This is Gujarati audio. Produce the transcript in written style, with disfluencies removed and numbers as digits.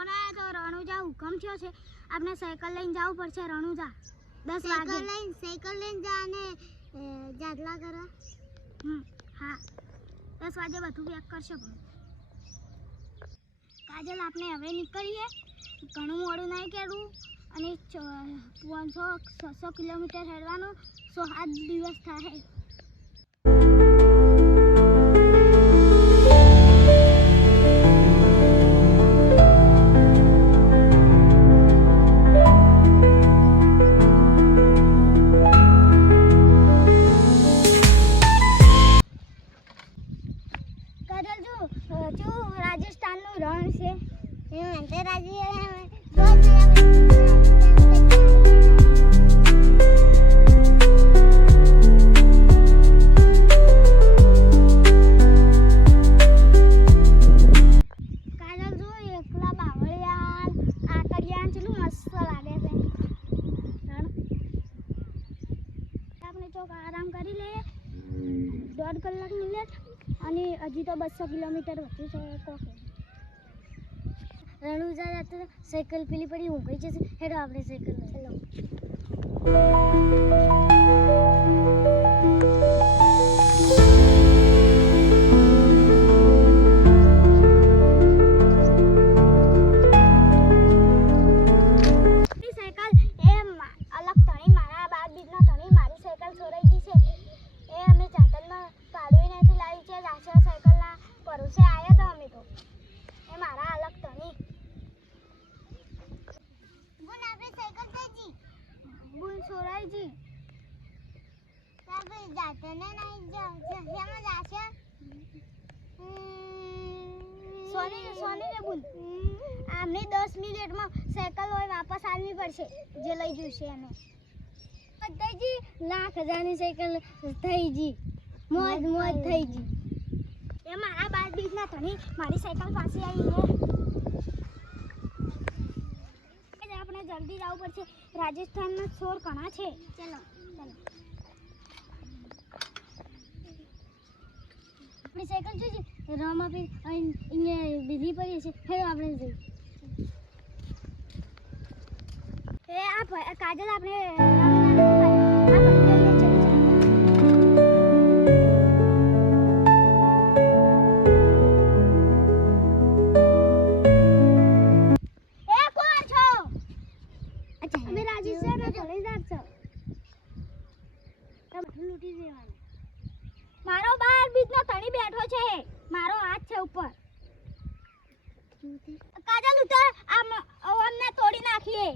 ફોન આવ્યો તો રણુજા હુકમ થયો છે આપણે સાયકલ લઈને જવું પડશે રણુજા 10 વાગે સાયકલ લઈને જાને જાદલા કરવા હા 10 વાગે બધું પેક કરશો પણ કાજલ આપણે હવે નીકળીએ ઘણું મોડું નહીં કરવું અને 500-600 કિલોમીટર હેડવાનું 7 દિવસ થાય રાજસ્થાનનું રણ છે કાજલ જો એકલા બાવળિયા આકડિયા ચેલું મસ્ત લાગે છે આપણે ચોક આરામ કરી લઈએ 1.5 કલાક મિલે અને હજી તો 200 કિલોમીટર વધુ છે કોકે રણુજા જતો સાયકલ પેલી પડી હું ગઈ જશે હેડો આપણે સાયકલ ચલો સાયકલ એ અલગ તણી મારા બાદ બીજના તણી મારી સાયકલ છોરાઈ ગઈ છે એ અમે ચાતલમાં કાઢવી નથી લાવી છે રાશા સાયકલના પરોસે આવ્યા હતા અમે તો એ મારા અલગ તણી ગુણ આપણે સાયકલ થઈ ગુણ છોરાઈ જી આપણે જાતને નહીં જેમાં જાશે સોની રે ગુણ આમને 10 મિનિટમાં સાયકલ હોય વાપસ આવવી પડશે જે લઈ જશે એને બધાજી લાખ હજારની સાયકલ થઈ જી મોજ થઈ જી એ મારા બાદ બીજના ધણી મારી સાયકલ પાસે આવી છે આપણે જલ્દી જવું પડશે રાજસ્થાનના છોર ઘણા છે ચલો આપણી સાયકલ જોઈશે રામાપીર અહીંયા બીજી પડી છે હેડો આપણે જઈએ એ આ કાજલ આપણે મારો બાર બીજનો તણી બેઠો છે મારો હાથ છે ઉપર કાજલ ઉતર આમ અમને તોડી નાખીએ